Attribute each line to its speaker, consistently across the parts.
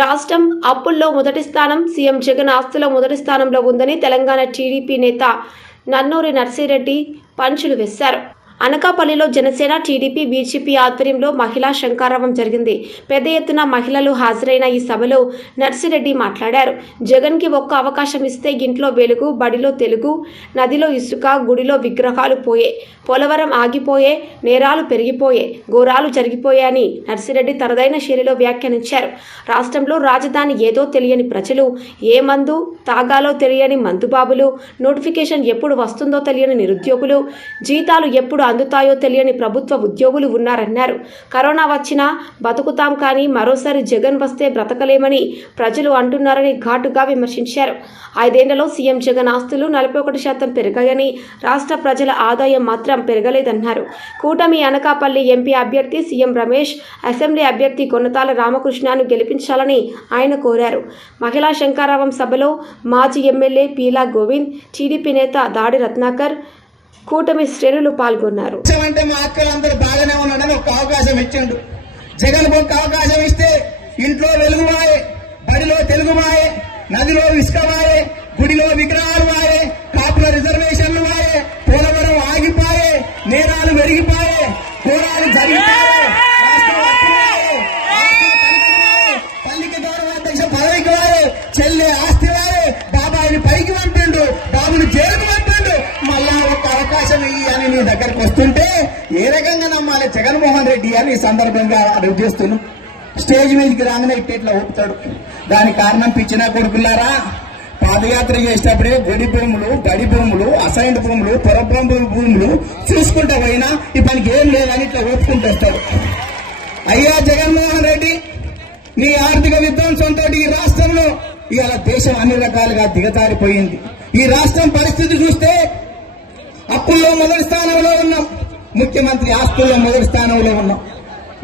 Speaker 1: రాష్ట్రం అప్పుల్లో మొదటి స్థానం సీఎం జగన్ ఆస్తుల మొదటి స్థానంలో ఉందని తెలంగాణ టీడీపీ నేత నన్నూరి నర్సిరెడ్డి పంచులు వేశారు. అనకాపల్లిలో జనసేన టీడీపీ బీజేపీ ఆధ్వర్యంలో మహిళా శంకారావం జరిగింది. పెద్ద ఎత్తున మహిళలు హాజరైన ఈ సభలో నర్సిరెడ్డి మాట్లాడారు. జగన్కి ఒక్క అవకాశం ఇస్తే ఇంట్లో వెలుగు బడిలో తెలుగు నదిలో ఇసుక గుడిలో విగ్రహాలు పోయే పోలవరం ఆగిపోయే నేరాలు పెరిగిపోయే ఘోరాలు జరిగిపోయాయని నర్సిరెడ్డి తనదైన శైలిలో వ్యాఖ్యానించారు. రాష్ట్రంలో రాజధాని ఏదో తెలియని ప్రజలు ఏ మందు తాగాలో తెలియని మందుబాబులు నోటిఫికేషన్ ఎప్పుడు వస్తుందో తెలియని నిరుద్యోగులు జీతాలు ఎప్పుడు అందుతాయో తెలియని ప్రభుత్వ ఉద్యోగులు ఉన్నారన్నారు. కరోనా వచ్చినా బతుకుతాం కానీ మరోసారి జగన్ వస్తే బ్రతకలేమని ప్రజలు అంటున్నారని ఘాటుగా విమర్శించారు. ఐదేళ్ళలో సీఎం జగన్ ఆస్తులు నలభై ఒకటి శాతం పెరిగాయని రాష్ట్ర ప్రజల ఆదాయం మాత్రం పెరగలేదన్నారు. కూటమి అనకాపల్లి ఎంపీ అభ్యర్థి సీఎం రమేష్ అసెంబ్లీ అభ్యర్థి కొనతాల రామకృష్ణను గెలిపించాలని ఆయన కోరారు. మహిళా శంకారావం సభలో మాజీ ఎమ్మెల్యే పీలా గోవింద్ టీడీపీ నేత దాడి రత్నాకర్ కూటమి శ్రేణులు పాల్గొన్నారు.
Speaker 2: అంటే మా అక్కలందరూ బాగానే ఉన్నాడని ఒక అవకాశం ఇచ్చిండు. జగన్ ఒక అవకాశం ఇస్తే ఇంట్లో వెలుగు మాయే బడిలో తెలుగు మాయే నదిలో ఇసుక మాయే గుడిలో విగ్రహాలు మాయే కాపుల రిజర్వేషన్లు మాయే పోలవరం ఆగిపోయే నేరాలు పెరిగిపోయే పోరాలు జరిగిపోయే. నీ వస్తుంటే ఏ రకంగా నమ్మాలి? జగన్మోహన్ రెడ్డి అని ఈ సందర్భంగా అడుగు చేస్తున్నాం. స్టేజ్ మీదకి రాగానే ఇట్లా ఊపుతాడు. దానికి కారణం పిచ్చిన కొడుకులారా పాదయాత్ర చేసేటప్పుడే గుడి భూములు గడి భూములు అసైన్డ్ భూములు పొరభూములు భూములు చూసుకుంటా పోయినా ఈ పనికి ఏం లేదని ఇట్లా ఊపుకుంటూ వస్తాడు. అయ్యా జగన్మోహన్ రెడ్డి నీ ఆర్థిక విధ్వంసంతో ఈ రాష్ట్రంలో ఇవాళ దేశం అన్ని రకాలుగా దిగజారిపోయింది. ఈ రాష్ట్రం పరిస్థితి చూస్తే అప్పుల్లో మొదటి స్థానంలో ఉన్నాం. ముఖ్యమంత్రి ఆస్తుల్లో మొదటి స్థానంలో ఉన్నాం.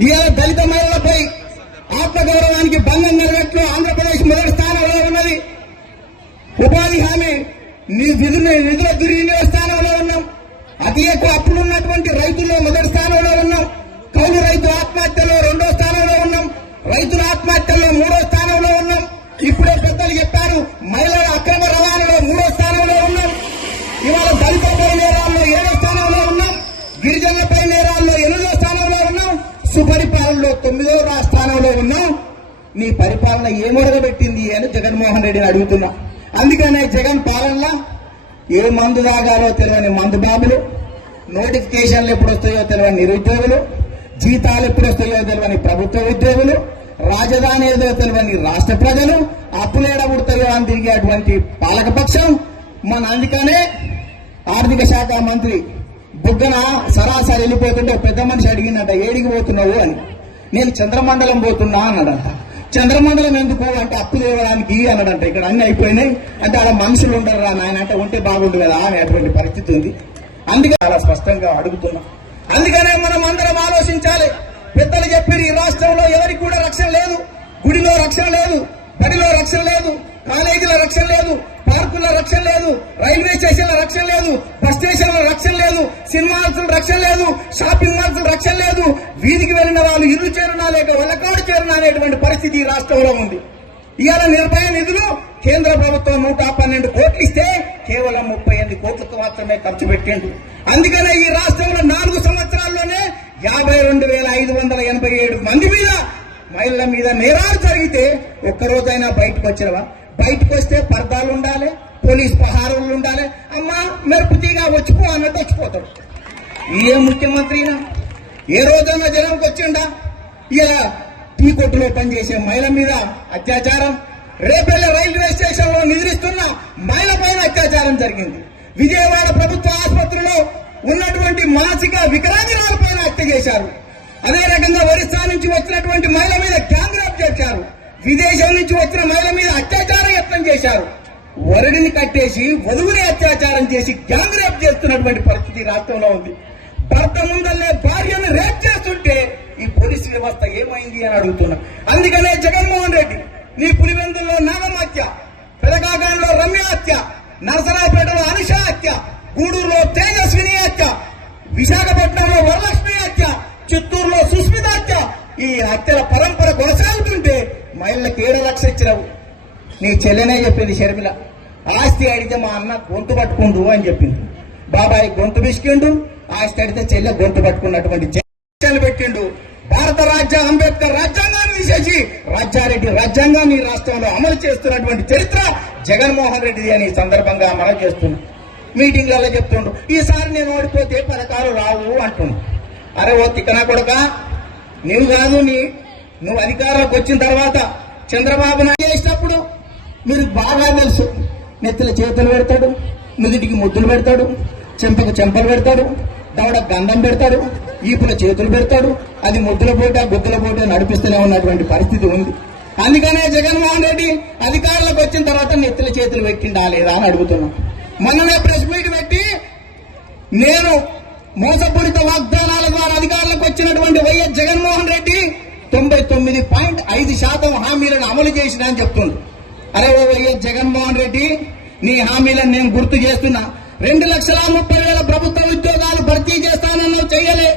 Speaker 2: ఇవాళ దళిత మహిళలపై ఆత్మగౌరవానికి భంగం కలిగినట్లు ఆంధ్రప్రదేశ్ మొదటి స్థానంలో ఉన్నది. ఉపాధి హామీ నిధుల నిధుల దుర్వినియోగ స్థానంలో ఉన్నాం. అతి ఎక్కువ అప్పులున్నటువంటి రైతుల్లో మొదటి స్థానంలో ఉన్నాం. కౌలు రైతు ఆత్మహత్యలో రెండో స్థానంలో ఉన్నాం. రైతుల ఆత్మహత్యలో మూడో స్థానం సుపరిపాలనలో తొమ్మిదవ స్థానంలో ఉన్నా నీ పరిపాలన ఏమొరగబెట్టింది అని జగన్మోహన్ రెడ్డిని అడుగుతున్నా. అందుకనే జగన్ పాలనలో ఏ మందు తాగాలో తెలియని మందు బాబులు నోటిఫికేషన్లు ఎప్పుడు వస్తాయో తెలియని నిరుద్యోగులు జీతాలు ఎప్పుడు వస్తాయో తెలియని ప్రభుత్వ ఉద్యోగులు రాజధాని ఏదో తెలియని రాష్ట్ర ప్రజలు అప్పులేడ పుడతాయో అని తిరిగేటువంటి పాలకపక్షం మన అందుకనే ఆర్థిక శాఖ మంత్రి బుగ్గన సరాసరి వెళ్ళిపోతుంటే పెద్ద మనిషి అడిగినట ఏడికి పోతున్నావు? అని. నేను చంద్రమండలం పోతున్నా అన్నాడంట. చంద్రమండలం ఎందుకు? అంటే అప్పు తేవడానికి అన్నాడంట. ఇక్కడ అన్ని అయిపోయినాయి. అంటే అలా మనుషులు ఉండరు రా నాయన. అంటే ఉంటే బాగుండు కదా అనేటువంటి పరిస్థితి ఉంది. అందుకే చాలా స్పష్టంగా అడుగుతున్నా. అందుకనే మనం అందరం ఆలోచించాలి. పెద్దలు చెప్పారు ఈ రాష్ట్రంలో ఎవరికి కూడా రక్షణ లేదు. గుడిలో రక్షణ లేదు. బడిలో రక్షణ లేదు. కాలేజీల రక్షణ లేదు పార్కుల రక్షణ లేదు రైల్వే స్టేషన్ల రక్షణ లేదు బస్ స్టేషన్ల రక్షణ లేదు సినిమా హాల్స్ రక్షణ లేదు షాపింగ్ మాల్స్ రక్షణ లేదు. వీధికి వెళ్ళిన వాళ్ళు ఇల్లు చేరునా లేక వలకాడు చేరునా అనేటువంటి పరిస్థితి ఈ రాష్ట్రంలో ఉంది. ఇవాళ నిర్భయ నిధులు కేంద్ర ప్రభుత్వం నూట పన్నెండు కోట్లు ఇస్తే కేవలం ముప్పై ఎనిమిది కోట్లకు మాత్రమే ఖర్చు పెట్టిండు అందుకనే ఈ రాష్ట్రంలో నాలుగు సంవత్సరాల్లోనే యాభై రెండు వేల ఐదు వందల ఎనభై ఏడు మంది మీద మహిళల మీద నేరాలు జరిగితే ఒక్కరోజైనా బయటకు వచ్చినవా? బయటకు వస్తే పర్దాలు ఉండాలి పోలీస్ పహారులు ఉండాలి. అమ్మా మెరుపుతీగా వచ్చిపో అన్నట్టు వచ్చిపోతాడు ఏ ముఖ్యమంత్రినా? ఏ రోజైనా జనంకి వచ్చిండా? ఇలా టీ కొట్టులో పనిచేసే మహిళ మీద అత్యాచారం. రేపల్లె రైల్వే స్టేషన్లో నిద్రిస్తున్న మహిళ పైన అత్యాచారం జరిగింది. విజయవాడ ప్రభుత్వ ఆసుపత్రిలో ఉన్నటువంటి మానసిక వికలాంగురాల పైన హత్య చేశారు. అదే రకంగా ఒరిస్సా నుంచి వచ్చినటువంటి మహిళ మీద గ్యాంగ్ రేప్ చేశారు విదేశం నుంచి వచ్చిన మహిళ మీద అత్యాచారం యత్నం చేశారు. వరుడిని కట్టేసి వధువుని అత్యాచారం చేసి గ్యాంగ్ రేప్ చేస్తున్నటువంటి పరిస్థితి రాష్ట్రంలో ఉంది. భర్త ముందల్లే భార్యను రేప్ చేస్తుంటే ఈ పోలీసు వ్యవస్థ ఏమైంది అని అడుగుతున్నా. అందుకనే జగన్మోహన్ రెడ్డి నీ పులివెందుల్లో నాగం హత్య రమ్య హత్య నరసరావుపేటలో అనుష హత్య గూడూరులో తేజస్విని హత్య విశాఖపట్నంలో వరలక్ష్మి హత్య చిత్తూరులో సుస్మిత హత్య ఈ హత్యల పరంపర మహిళలకు ఏడు ఇచ్చినావు. నీ చెల్లెనే చెప్పింది షర్మిల. ఆస్తి అడిగితే మా అన్న గొంతు పట్టుకుండు అని చెప్పింది. బాబాయ్ గొంతు పిసికిండు ఆస్తి అడిగితే చెల్లె గొంతు పట్టుకున్నటువంటి పెట్టిండు. భారత రాజ్య అంబేద్కర్ రాజ్యాంగాన్ని తీసేసి రాజ్యారెడ్డి రాజ్యాంగాన్ని రాష్ట్రంలో అమలు చేస్తున్నటువంటి చరిత్ర జగన్మోహన్ రెడ్డిది అని సందర్భంగా మనం చేస్తున్నాం. మీటింగ్లలో చెప్తుండు ఈసారి నేను ఓడిపోతే పథకాలు రావు అంటుండు. అరే ఓ తిక్కన కొడక నువ్వు కాదు నీ నువ్వు అధికారంలోకి వచ్చిన తర్వాత చంద్రబాబు నాయుడు చేసినప్పుడు మీరు బాగా తెలుసు. నెత్తిన చేతులు పెడతాడు నుదుటికి ముద్దులు పెడతాడు చెంపకు చెంపలు పెడతాడు దవడ గంధం పెడతాడు ఈపుల చేతులు పెడతాడు అది ముద్దుల పోట గుద్దుల పోట నడిపిస్తూనే ఉన్నటువంటి పరిస్థితి ఉంది. అందుకనే జగన్మోహన్ రెడ్డి అధికారులకు వచ్చిన తర్వాత నెత్తిన చేతులు పెట్టిండా లేదా అని అడుగుతున్నాం. మొన్ననే ప్రెస్ మీట్ పెట్టి నేను మోసపూరిత వాగ్దానాల ద్వారా అధికారులకు వచ్చినటువంటి తొంభై తొమ్మిది పాయింట్ ఐదు శాతం హామీలను అమలు చేసిన అని చెప్తుండు. అరే ఓ వైఎస్ జగన్మోహన్ రెడ్డి నీ హామీలను నేను గుర్తు చేస్తున్నా. రెండు లక్షల ముప్పై వేల ప్రభుత్వ ఉద్యోగాలు భర్తీ చేస్తానన్నో చేయలే.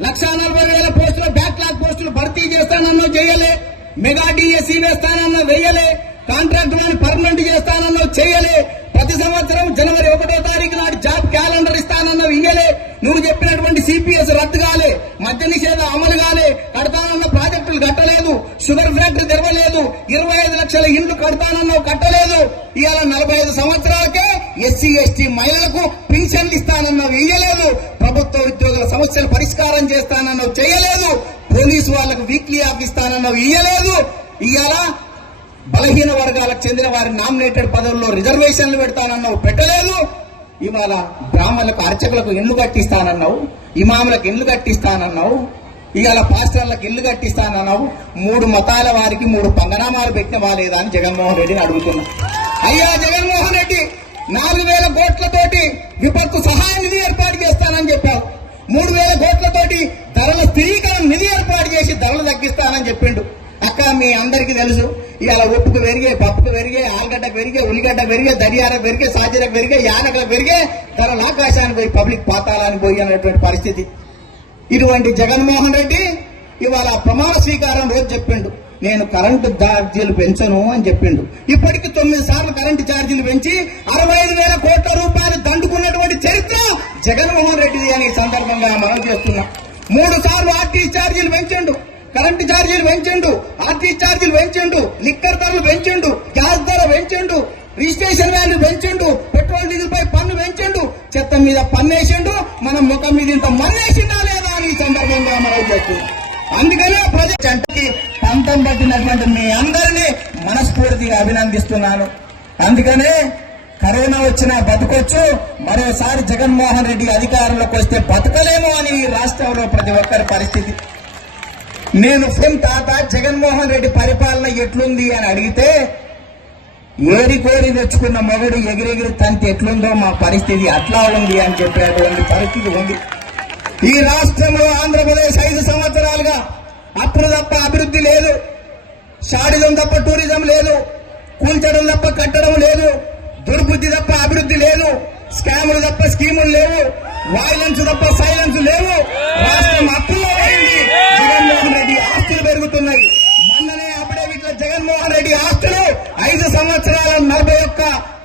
Speaker 2: లక్ష నలభై వేల పోస్టులు బ్యాక్లాగ్ పోస్టులు భర్తీ చేస్తానన్నో చేయలే. మెగా డిఎస్సీ వేస్తానన్నావు వెయ్యలే కాంట్రాక్ట్ పర్మనెంట్ చేస్తానన్నో చేయలే. ప్రతి సంవత్సరం జనవరి కడతానన్నావు కట్టలేదు. ఇవాళ నలభై ఐదు సంవత్సరాలకే ఎస్సీ ఎస్టీ మహిళలకు పింఛన్లు ఇస్తానన్నావు ఇయ్యలేదు. ప్రభుత్వ ఉద్యోగుల సమస్యలు పరిష్కారం చేస్తానన్నావు చేయలేదు. పోలీసు వాళ్ళకు వీక్లీ ఆఫ్ ఇస్తానన్నావు ఇయ్యలేదు. ఇవాళ బలహీన వర్గాలకు చెందిన వారి నామినేటెడ్ పదవుల్లో రిజర్వేషన్లు పెడతానన్నావు పెట్టలేదు. ఇవాళ బ్రాహ్మణులకు అర్చకులకు ఇండ్లు కట్టిస్తానన్నావు ఇమాములకు ఇండ్లు కట్టిస్తానన్నావు ఇవాళ పాస్టర్లకు ఇల్లు కట్టిస్తానన్నావు. మూడు మతాల వారికి మూడు పంగనామాలు పెట్టిన వాలేదా అని జగన్మోహన్ రెడ్డిని అడుగుతున్నా. అయ్యా జగన్మోహన్ రెడ్డి నాలుగు వేల కోట్లతోటి విపత్తు సహాయ నిధి ఏర్పాటు చేస్తానని చెప్పావు. మూడు వేల కోట్లతోటి ధరల స్థిరీకరణ నిధి ఏర్పాటు చేసి ధరలు తగ్గిస్తానని చెప్పిండు. అక్క మీ అందరికీ తెలుసు ఇవాళ ఉప్పుకు పెరిగే పప్పుకు పెరిగే ఆలుగడ్డకు పెరిగే ఉల్లిగడ్డ పెరిగే దరియార పెరిగే సాజీరకు పెరిగే యానకలకు పెరిగే ధరలు ఆకాశానికి పోయి పబ్లిక్ పాతాలని పోయి అనేటువంటి పరిస్థితి. ఇటువంటి జగన్మోహన్ రెడ్డి ఇవాళ ప్రమాణ స్వీకారం రోజు చెప్పిండు. నేను కరెంటు ఛార్జీలు పెంచను అని చెప్పిండు. ఇప్పటికి తొమ్మిది సార్లు కరెంటు ఛార్జీలు పెంచి అరవై ఐదు వేల కోట్ల రూపాయలు దండుకున్నటువంటి చరిత్ర జగన్మోహన్ రెడ్డిది అని ఈ సందర్భంగా మనం చేస్తున్నాం. మూడు సార్లు ఆర్టీ ఛార్జీలు పెంచిండు. కరెంటు ఛార్జీలు పెంచిండు. ఆర్టీ ఛార్జీలు పెంచిండు. లిక్కర్ ధరలు పెంచిండు. గ్యాస్ ధర పెంచిండు. రిజిస్ట్రేషన్ వ్యాల్యూ పెంచిండు. పెట్రోల్ డీజిల్ పై పన్ను పెంచిండు. చెత్త మీద పన్నేసిండు. మనం ముఖం మీద ఇంత మన్నేసిందా లేదా ఈ సందర్భంగా మనం చేస్తున్నాం అందుకనే ప్రజల చెంటకి పంతం పట్టినటువంటి మీ అందరినీ మనస్ఫూర్తిగా అభినందిస్తున్నాను. అందుకనే కరోనా వచ్చినా బతకొచ్చు మరోసారి జగన్మోహన్ రెడ్డి అధికారంలోకి వస్తే బతకలేము అని ఈ రాష్ట్రంలో ప్రతి ఒక్కరి పరిస్థితి. నేను ఫోన్ తాత జగన్మోహన్ రెడ్డి పరిపాలన ఎట్లుంది? అని అడిగితే ఏరి కోరి తెచ్చుకున్న మొగుడు ఎగిరెగిరి తంతి ఎట్లుందో మా పరిస్థితి అట్లా ఉంది అని చెప్పేటువంటి పరిస్థితి ఉంది. ఈ రాష్ట్రంలో ఆంధ్రప్రదేశ్ ఐదు సంవత్సరాలుగా అప్పుడు తప్ప అభివృద్ధి లేదు. షాడిజం తప్ప టూరిజం లేదు. కూల్చడం తప్ప కట్టడం లేదు. దుర్బుద్ధి తప్ప అభివృద్ధి లేదు. స్కాములు తప్ప స్కీములు లేవు. వైలెన్స్ తప్ప సైలెన్స్ లేవు. రాష్ట్రం అప్పుల్లో పోయింది. జగన్మోహన్ రెడ్డి ఆస్తులు పెరుగుతున్నాయి. మొన్ననే అఫిడవిట్ల జగన్మోహన్ రెడ్డి ఆస్తులు ఐదు సంవత్సరాల నలభై ఒక్క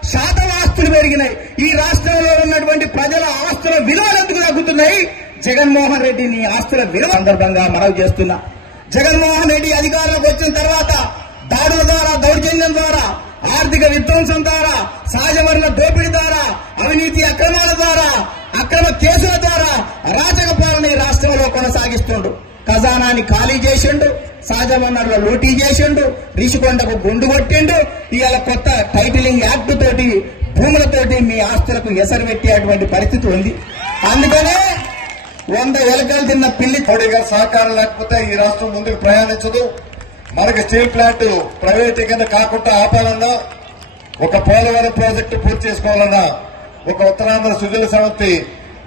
Speaker 2: శాతం ఆస్తులు పెరిగినాయి. ఈ రాష్ట్రంలో ఉన్నటువంటి ప్రజల ఆస్తుల విలువలు ఎందుకు తగ్గుతున్నాయి? జగన్మోహన్ రెడ్డిని ఆస్తుల విలువ సందర్భంగా మనవి చేస్తున్నా. జగన్మోహన్ రెడ్డి అధికారంలోకి వచ్చిన తర్వాత దాడుల ద్వారా దౌర్జన్యం ద్వారా ఆర్థిక విధ్వంసం ద్వారా సహజ వనరుల దోపిడీ ద్వారా అవినీతి అక్రమాల ద్వారా అక్రమ కేసుల ద్వారా అరాచక పాలన రాష్ట్రంలో కొనసాగిస్తుండు. ఖజానాని ఖాళీ చేసిండు సహజ వనరుల లూటీ చేసిండు రిషికొండకు గుండు కొట్టిండు. ఇవాళ కొత్త టైటిలింగ్ యాక్ట్ తోటి భూములతోటి మీ ఆస్తులకు ఎసరు పెట్టేటువంటి పరిస్థితి ఉంది. అందుకనే వంద ఎలకలు తిన్న పిల్లి
Speaker 3: మోడీ గారి సహకారం లేకపోతే ఈ రాష్ట్రం ముందుకు ప్రయాణించదు. మనకి స్టీల్ ప్లాంట్ ప్రైవేటీకరణ కాకుండా ఆపాలన్నా ఒక పోలవరం ప్రాజెక్టు పూర్తి చేసుకోవాలన్నా ఒక ఉత్తరాంధ్ర సుజల సమితి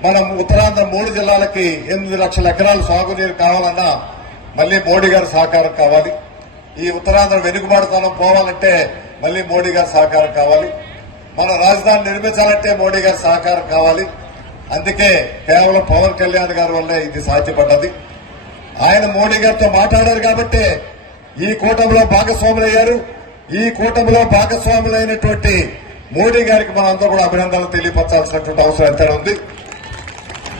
Speaker 3: మనం ఉత్తరాంధ్ర మూడు జిల్లాలకి ఎనిమిది లక్షల ఎకరాలు సాగునీరు కావాలన్నా మళ్ళీ మోడీ గారి సహకారం కావాలి. ఈ ఉత్తరాంధ్ర వెనుకబాటుతనం పోవాలంటే మళ్ళీ మోడీ గారి సహకారం కావాలి. మన రాజధాని నిర్మించాలంటే మోడీ గారి సహకారం కావాలి. అందుకే కేవలం పవన్ కళ్యాణ్ గారి వల్లే ఇది సాధ్యపడ్డది. ఆయన మోడీ గారితో మాట్లాడారు కాబట్టి ఈ కూటమిలో భాగస్వాములు అయ్యారు ఈ కూటమిలో భాగస్వాములైనటువంటి మోడీ గారికి మనందరూ కూడా అభినందనలు తెలియపరచాల్సినటువంటి అవసరం ఎంత ఉంది.